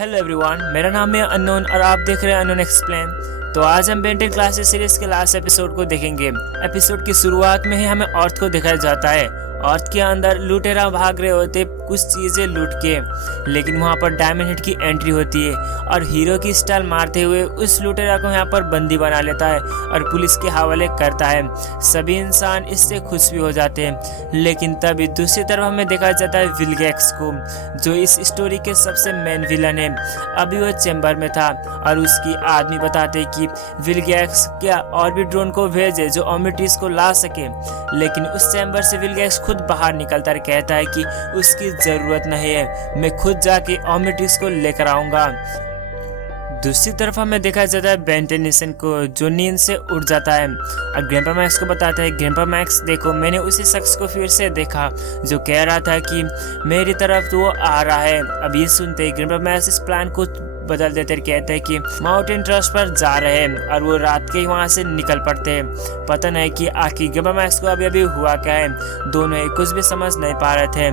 Hello everyone, मेरा नाम है अननोन और आप देख रहे हैं अननोन एक्सप्लेन। तो आज हम बेंटेन क्लासेस सीरीज के लास्ट एपिसोड को देखेंगे। एपिसोड की शुरुआत में ही हमें अर्थ को दिखाया जाता है। अर्थ के अंदर लुटेरा भाग रहे होते कुछ चीजें लूट के, लेकिन वहाँ पर डायमंड हेड की एंट्री होती है और हीरो की स्टाइल मारते हुए उस लुटेरा को यहाँ पर बंदी बना लेता है और पुलिस के हवाले करता है। सभी इंसान इससे खुश भी हो जाते हैं, लेकिन तभी दूसरी तरफ हमें देखा जाता है विलगैक्स को, जो इस स्टोरी के सबसे मेन विलन है। अभी वो चैम्बर में था और उसकी आदमी बताते कि विलगैक्स क्या और भी ड्रोन को भेजे जो ओमनिट्रिक्स को ला सके, लेकिन उस चैम्बर से विलगैक्स खुद बाहर निकलता कहता है कि उसकी जरूरत नहीं है, मैं खुद जाके ओमनिट्रिक्स को लेकर आऊंगा। दूसरी तरफ हमें देखा जाता है बेंटेनिसन को, जो नींद से उठ जाता है और ग्रैंपा मैक्स को बताता है, ग्रैंपा मैक्स देखो, मैंने उसी शख्स को फिर से देखा जो कह रहा था कि मेरी तरफ तो वो आ रहा है। अब ये सुनते ही ग्रैंपा मैक्स इस प्लान को बदल देते कहते हैं कि माउंटेन ट्रस्ट पर जा रहे हैं और वो रात के ही वहाँ से निकल पड़ते हैं। पता नहीं कि आखिर ग्रैंपा मैक्स को अभी हुआ क्या है, दोनों ही कुछ भी समझ नहीं पा रहे थे।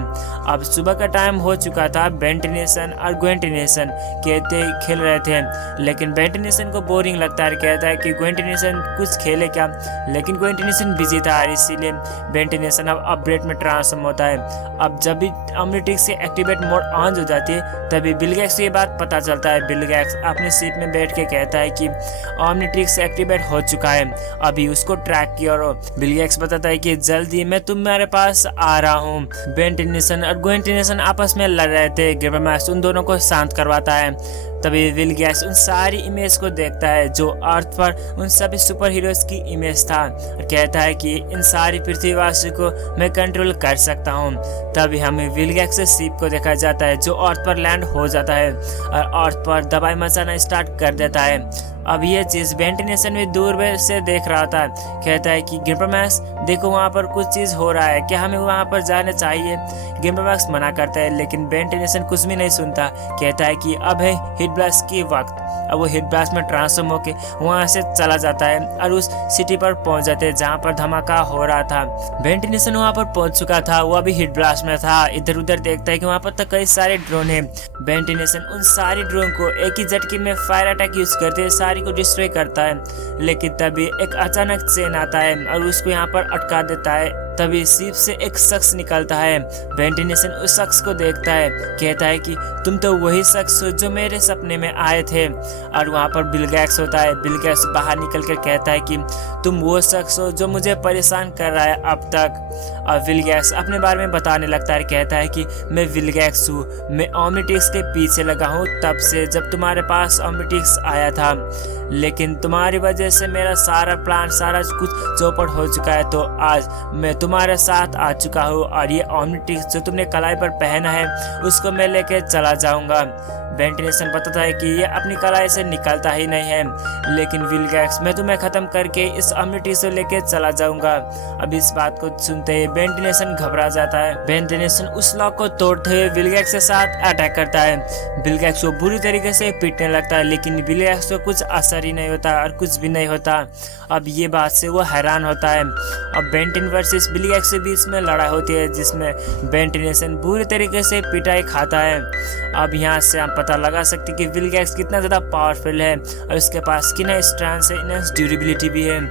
अब सुबह का टाइम हो चुका था। बेंटेनिसन और ग्वेंटेनिसन कहते खेल रहे थे, लेकिन बेंटेनिसन को बोरिंग लगता है, कहता है कि ग्वेंटेनिसन कुछ खेले क्या, लेकिन ग्वेंटेनिसन बिजी था और इसीलिए बेंटेनिसन अब अपग्रेड में ट्रांसफॉर्म होता है। अब जब भी ओमनिट्रिक्स के एक्टिवेट मोड ऑन हो जाती है तभी विलगैक्स को ये बात पता चलता है। विलगैक्स अपने सीट में बैठ के कहता है कि ओमनिट्रिक्स एक्टिवेट हो चुका है, अभी उसको ट्रैक किया। और विलगैक्स बताता है कि जल्दी मैं तुम्हारे पास आ रहा हूँ। बेंटेनिसन और ग्वेंटेनिसन आपस में लड़ रहे थे। ग्रैंपा मैक्स उन दोनों को शांत करवाता है। तभी विलगैक्स उन सारी इमेज को देखता है जो अर्थ पर उन सभी सुपर हीरोज की इमेज था और कहता है कि इन सारी पृथ्वीवासी को मैं कंट्रोल कर सकता हूँ। तभी हमें विलगैक्स से शिप को देखा जाता है जो अर्थ पर लैंड हो जाता है और अर्थ पर दबाई मचाना स्टार्ट कर देता है। अब ये चीज बेंटेनिसन भी दूर से देख रहा था, कहता है कि ग्रैंपा मैक्स देखो, वहाँ पर कुछ चीज हो रहा है, क्या हमें वहाँ पर जाना चाहिए। ग्रैंपा मैक्स मना करता है, लेकिन बेंटेनिसन कुछ भी नहीं सुनता, कहता है कि अब है हिट ब्लास्ट की वक्त। अब वो हिट ब्लास्ट में ट्रांसफॉर्म होके वहाँ से चला जाता है और उस सिटी पर पहुंच जाते हैं जहाँ पर धमाका हो रहा था। बेंटेनिसन वहाँ पर पहुंच चुका था, वो अभी हिट ब्लास्ट में था। इधर उधर देखता है कि वहाँ पर तो कई सारे ड्रोन है। बेंटेनिसन उन सारी ड्रोन को एक ही झटके में फायर अटैक यूज करते सारी को डिस्ट्रॉय करता है, लेकिन तभी एक अचानक चेन आता है और उसको यहाँ पर अटका देता है। तभी शिप से एक शख्स निकलता है। बेंटेनिसन उस शख्स को देखता है, कहता है कि तुम तो वही शख्स हो जो मेरे सपने में आए थे। और वहाँ पर विलगैक्स होता है। विलगैक्स बाहर निकल कर कहता है कि तुम वो शख्स हो जो मुझे परेशान कर रहा है अब तक। और विलगैक्स अपने बारे में बताने लगता है, कहता है कि मैं विलगैक्स हूँ, मैं ओमनिट्रिक्स के पीछे लगा हूँ तब से जब तुम्हारे पास ओमनिट्रिक्स आया था, लेकिन तुम्हारी वजह से मेरा सारा प्लान सारा कुछ चौपट हो चुका है। तो आज मैं तुम्हारे साथ आ चुका हूँ और ये ओमनिट्रिक्स जो तुमने कलाई पर पहना है उसको मैं लेके चला जाऊंगा। बेंटेनिसन बताता है कि ये अपनी कलाई से निकलता ही नहीं है, लेकिन विलगैक्स मैं तुम्हें खत्म करके इस ओमनिट्रिक्स को लेके चला जाऊंगा। अब इस बात को सुनते ही बेंटेनिसन घबरा जाता है। बेंटेनिसन उस लॉक को तोड़ते हुए विलगैक्स के साथ अटैक करता है। विलगैक्स को बुरी तरीके से पीटने लगता है, लेकिन विलगैक्स को कुछ असर ही नहीं होता और कुछ भी नहीं होता। अब ये बात से वो हैरान होता है। अब बेंटेन वर्सेस विलगैक्स के बीच में लड़ाई होती है जिसमें बेंटेनिसन बुरी तरीके से पिटाई खाता है। अब यहाँ से हम पता लगा सकते हैं कि विलगैक्स कितना ज़्यादा पावरफुल है और उसके पास कितना स्ट्रेंथ है, इनहेंस ड्यूरेबिलिटी भी है।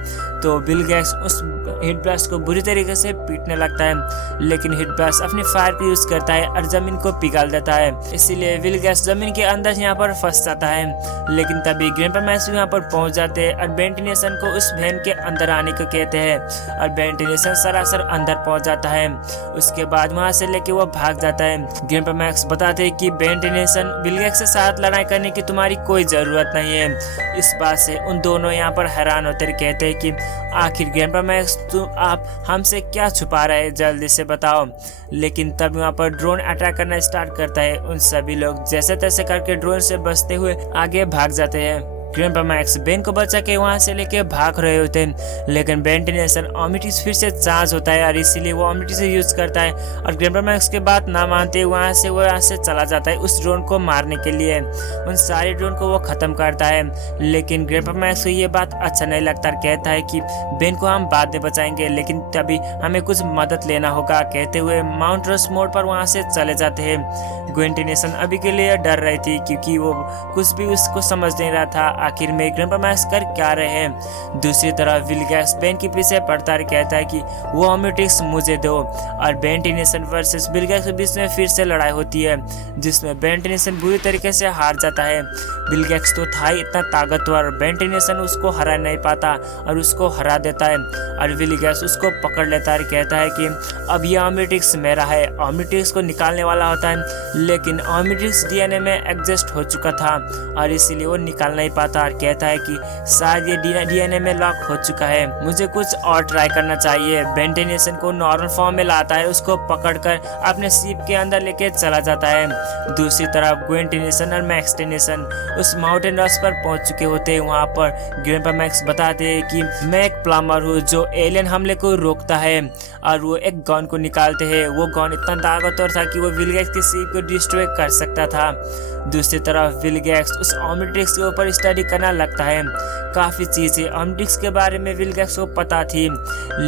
तो विलगैक्स उस हिट ब्लास्ट को बुरी तरीके से पीटने लगता है, लेकिन हिट ब्लास्ट अपनी फायर को यूज करता है और जमीन को पिघल देता है। इसीलिए विलगैक्स जमीन के अंदर यहाँ पर फंस जाता है। लेकिन तभी ग्रैंपा मैक्स यहाँ पर पहुंच जाते हैं और बेंटेनिसन को उस वैन के अंदर आने को कहते हैं और बेंटेनिसन सरासर अंदर पहुंच जाता है। उसके बाद वहां से लेके वो भाग जाता है। ग्रैंपा मैक्स बताते हैं कि बेंटेनिसन विलगैक्स के साथ लड़ाई करने की तुम्हारी कोई जरूरत नहीं है। इस बात से उन दोनों यहाँ पर हैरान होते कहते हैं कि आखिर ग्रैंपा मैक्स तुम आप हमसे क्या छुपा रहे हैं, जल्दी से बताओ। लेकिन तब वहाँ पर ड्रोन अटैक करना स्टार्ट करता है। उन सभी लोग जैसे तैसे करके ड्रोन से बचते हुए आगे भाग जाते हैं। ग्रैंडपा मैक्स बेन को बचा के वहां से लेके भाग रहे होते हैं, लेकिन बेंटिनेसन ओमिटिक्स फिर से चार्ज होता है और इसीलिए वो ओमिटिक्स यूज करता है और ग्रैंडपा मैक्स के बात ना मानते वहां से चला जाता है उस ड्रोन को मारने के लिए। उन सारे ड्रोन को वो खत्म करता है, लेकिन ग्रैंडपा मैक्स को ये बात अच्छा नहीं लगता, कहता है कि बेन को हम बाद में बचाएंगे, लेकिन तभी हमें कुछ मदद लेना होगा, कहते हुए माउंट रश मोड़ पर वहां से चले जाते हैं। ग्वेंटिनेसन अभी के लिए डर रही थी क्योंकि वो कुछ भी उसको समझ नहीं रहा था आखिर में ग्रैंडपा मैक्स कर क्या रहे हैं। दूसरी तरफ विलगैक्स बेन के पीछे पड़ता है, कहता है कि वो ओमिटिक्स मुझे दो और बेंटिनेसन वर्सेस विलगैक्स के बीच में फिर से लड़ाई होती है जिसमें बेंटिनेसन बुरी तरीके से हार जाता है। विलगैक्स तो था ही इतना ताकतवर, बेंटिनेसन उसको हरा नहीं पाता और उसको हरा देता है और विलगैक्स उसको पकड़ लेता है, कहता है कि अब ये ओमिटिक्स मेरा है। ओमिटिक्स को निकालने वाला होता है, लेकिन ओमिटिक्स डीएनए में एडजस्ट हो चुका था और इसीलिए वो निकाल नहीं पाता और कहता है कि शायद ये डीएनए में लॉक हो चुका है, मुझे कुछ और ट्राई करना चाहिए। बेंटिनेसन को नॉर्मल फॉर्म में लाता है, उसको पकड़कर अपने शिप के अंदर लेके चला जाता है। दूसरी तरफ ग्वेंटिनेसन और मैक्सटिनेसन उस माउंटेन रश पर पहुंच चुके होते हैं। वहां पर ग्रैंडपा मैक्स बताते हैं कि मैं एक प्लम्बर हूँ जो एलियन हमले को रोकता है और वो एक गन को निकालते हैं। वो गन इतना ताकतवर था कि वो विलगैक्स की शिप को डिस्ट्रॉय कर सकता था। दूसरी तरफ विलगैक्स उस ओमिटिक्स के ऊपर स्टडी करना लगता है। काफ़ी चीज़ें ओमिटिक्स के बारे में विलगैक्स को पता थी,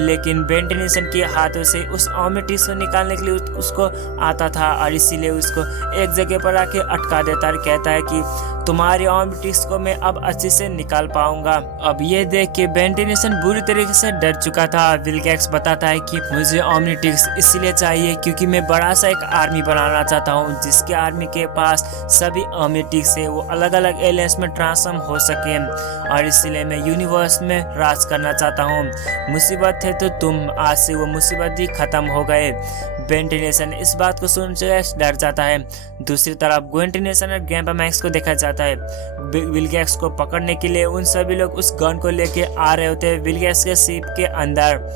लेकिन बेंटिनेसन के हाथों से उस ओमिटिक्स को निकालने के लिए उसको आता था और इसीलिए उसको एक जगह पर आके अटका देता है, कहता है कि तुम्हारे ओमिटिक्स को मैं अब अच्छे से निकाल पाऊंगा। अब ये देख के बेंटिनेसन बुरी तरीके से डर चुका था। विलगैक्स बताता है कि मुझे ओमिटिक्स इसलिए चाहिए क्योंकि मैं बड़ा सा एक आर्मी बनाना चाहता हूँ जिसके आर्मी के पास सभी ओमिटिक्स है, वो अलग अलग एलियंस में ट्रांसफॉर्म हो सके और इसीलिए मैं यूनिवर्स में राज करना चाहता हूँ। मुसीबत है तो तुम, आज से वो मुसीबत भी खत्म हो गए। बेंटिनेसन इस बात को सुनकर डर जाता है। दूसरी तरफ ग्वेंटिनेसन और ग्रैंडपा मैक्स को देखा जाता है। विलगैक्स को पकड़ने के लिए उन सभी लोग उस गन को लेके आ रहे होते हैं विलगैक्स के शिप के अंदर।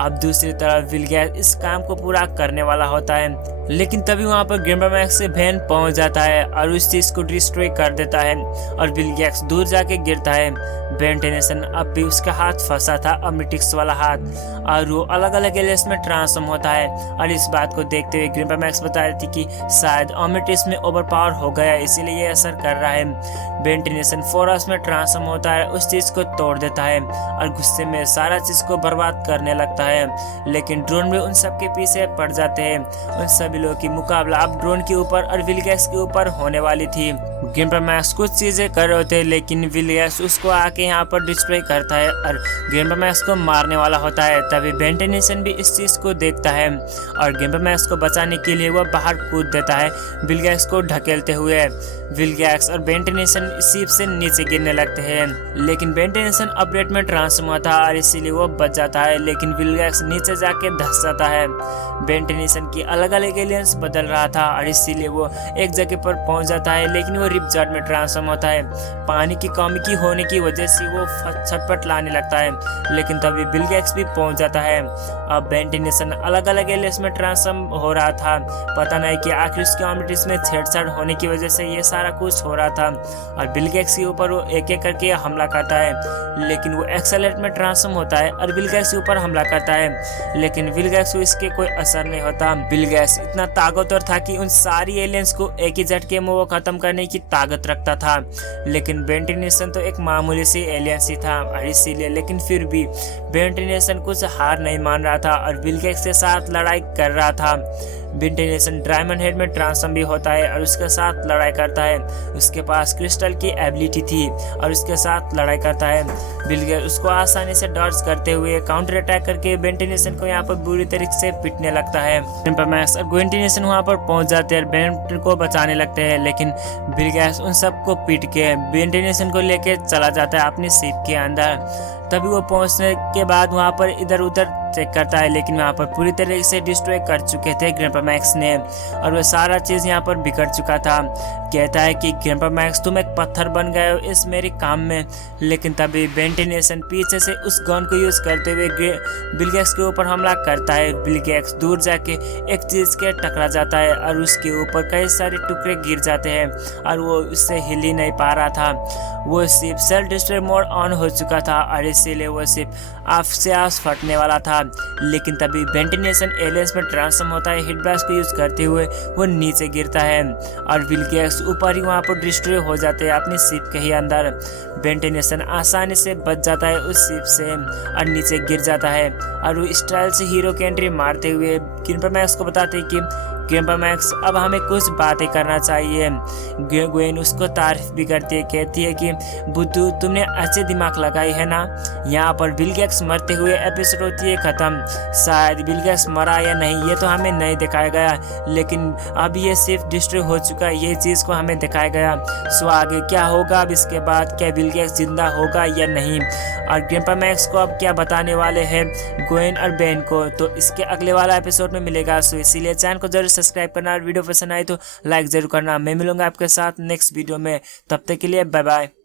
अब दूसरी तरफ विलगैक्स इस काम को पूरा करने वाला होता है, लेकिन तभी वहां पर ग्रैंडपा मैक्स से वैन पहुंच जाता है और उस चीज को डिस्ट्रॉय कर देता है और विलगैक्स दूर जाके गिरता है। बेंटिनेसन अब भी उसका हाथ फंसा था, ओमिटिक्स वाला हाथ, और वो अलग अलग एलियंस में ट्रांसफॉर्म होता है और इस बात को देखते हुए ग्रैंडपा मैक्स बता रही थी कि शायद ओमिटिक्स में ओवर पावर हो गया, इसीलिए ये असर कर रहा है। बेंटिनेसन फोरस में ट्रांसफॉर्म होता है, उस चीज को तोड़ देता है और गुस्से में सारा चीज को बर्बाद करने लगता है, लेकिन ड्रोन भी उन सब के पीछे पड़ जाते हैं। उन सभी लोगों की मुकाबला अब ड्रोन के ऊपर और विलगैक्स के ऊपर होने वाली थी। ग्रैंडपा मैक्स कुछ चीजें कर रहे होते हैं, लेकिन विलगैक्स उसको आके यहाँ पर डिस्ट्रॉय करता है और ग्रैंडपा मैक्स को मारने वाला होता है। तभी बेंटिनेसन भी इस चीज को देखता है और ग्रैंडपा मैक्स को बचाने के लिए वह बाहर कूद देता है विलगैक्स को ढकेलते हुए। विलगैक्स और बेंटिनेसन शिप से नीचे गिरने लगते हैं, लेकिन बेंटिनेसन अपडेट में ट्रांसफॉर्म हुआ था और इसीलिए वो बच जाता है, लेकिन विलगैक्स नीचे जाके धंस जाता है। बेंटिनेसन की अलग अलग एलियंस बदल रहा था और इसीलिए वो एक जगह पर पहुंच जाता है, लेकिन वो रिपजार्ड में ट्रांसफॉर्म होता है। पानी की कमी की होने की वजह से वो छटपट लाने लगता है, लेकिन तभी विलगैक्स भी पहुंच जाता है। अब बेंटिनेसन अलग अलग एलियंस में ट्रांसफॉर्म हो रहा था, पता नहीं कि आखिर उसके ओमिटिक्स में छेड़छाड़ होने की वजह से ये सारा कुछ हो रहा था और विलगैक्स के ऊपर वो एक एक करके हमला करता है, लेकिन वो एक्सेलरेट में ट्रांसफॉर्म होता है और विलगैक्स के ऊपर हमला करता है, लेकिन विलगैक्स को इसके कोई असर नहीं होता। विलगैक्स इतना ताकतवर था कि उन सारी एलियंस को एक ही झटके में वो खत्म करने की ताकत रखता था, लेकिन बेंटिनेसन तो एक मामूली सी एलियंस ही था और इसीलिए, लेकिन फिर भी बेंटिनेसन कुछ हार नहीं मान रहा था और विलगैक्स के साथ लड़ाई कर रहा था। बेंटिनेसन डायमंड हेड में ट्रांसफॉर्म भी होता है और उसके साथ लड़ाई करता है। उसके पास क्रिस्टल की एबिलिटी थी और उसके साथ लड़ाई करता है। विलगैक्स उसको आसानी से डॉज करते हुए काउंटर अटैक करके बेंटिनेसन को यहाँ पर बुरी तरीके से पीटने लगता है। ग्रैंडपा मैक्स और ग्वेंटिनेसन वहाँ पर पहुँच जाते हैं और बेंटिनेसन को बचाने लगते हैं, लेकिन विलगैक्स उन सबको पीट के बेंटिनेसन को लेके चला जाता है अपनी शिप के अंदर। तभी वो पहुंचने के बाद वहां पर इधर उधर चेक करता है, लेकिन वहाँ पर पूरी तरीके से डिस्ट्रॉय कर चुके थे ग्रैंडपा मैक्स ने और वह सारा चीज़ यहाँ पर बिगड़ चुका था। कहता है कि ग्रैंडपा मैक्स तुम एक पत्थर बन गए हो इस मेरे काम में। लेकिन तभी बेंटी नेशन पीछे से उस गन को यूज़ करते हुए बिल गेट्स के ऊपर हमला करता है। बिल गेट्स दूर जाके एक चीज़ के टकरा जाता है और उसके ऊपर कई सारे टुकड़े गिर जाते हैं और वो उससे हिल ही नहीं पा रहा था। वो ship self destroy mode on हो चुका था और इसीलिए वो शिप आप से आस फटने वाला था। लेकिन तभी बेंटी नेशन एलियंस में ट्रांसफॉर्म होता है। हिट ब्लास्ट को यूज़ करते हुए वो नीचे गिरता है और बिल गेट्स ऊपर ही वहाँ पर डिस्ट्रॉय हो जाते हैं अपनी शिप के ही अंदर। बेंटी नेशन आसानी से बच जाता है उस शिप से और नीचे गिर जाता है और वो स्टाइल से हीरो की एंट्री मारते हुए ग्रैंडपा मैक्स को बताते हैं कि ग्रैंडपा मैक्स अब हमें कुछ बातें करना चाहिए। ग्वेन उसको तारीफ भी करती है, कहती है कि बुद्धू तुमने अच्छे दिमाग लगाई है ना। यहाँ पर बिल गेट्स मरते हुए एपिसोड होती है ख़त्म। शायद बिल गेट्स मरा या नहीं ये तो हमें नहीं दिखाया गया, लेकिन अब ये सिर्फ डिस्ट्रॉय हो चुका है ये चीज़ को हमें दिखाया गया। सो आगे क्या होगा अब इसके बाद, क्या बिल गेट्स जिंदा होगा या नहीं और ग्रैंडपा मैक्स को अब क्या बताने वाले हैं ग्वेन और बेन को, तो इसके अगले वाला एपिसोड में मिलेगा। सो इसीलिए चैनल को जरूर सब्सक्राइब करना और वीडियो पसंद आए तो लाइक जरूर करना। मैं मिलूंगा आपके साथ नेक्स्ट वीडियो में, तब तक के लिए बाय बाय।